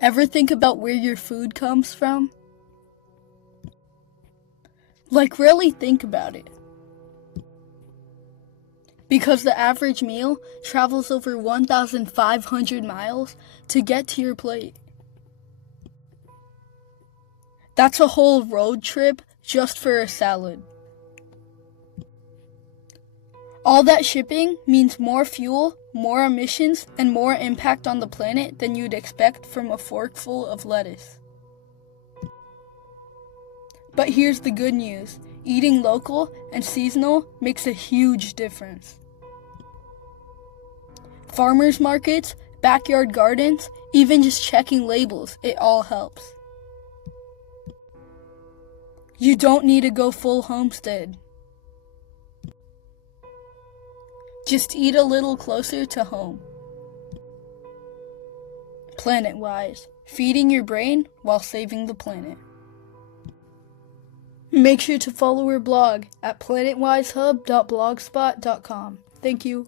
Ever think about where your food comes from? Like, really think about it. Because the average meal travels over 1,500 miles to get to your plate. That's a whole road trip just for a salad. All that shipping means more fuel, more emissions, and more impact on the planet than you'd expect from a forkful of lettuce. But here's the good news. Eating local and seasonal makes a huge difference. Farmers markets, backyard gardens, even just checking labels, it all helps. You don't need to go full homestead. Just eat a little closer to home. PlanetWise, feeding your brain while saving the planet. Make sure to follow our blog at planetwisehub.blogspot.com. Thank you.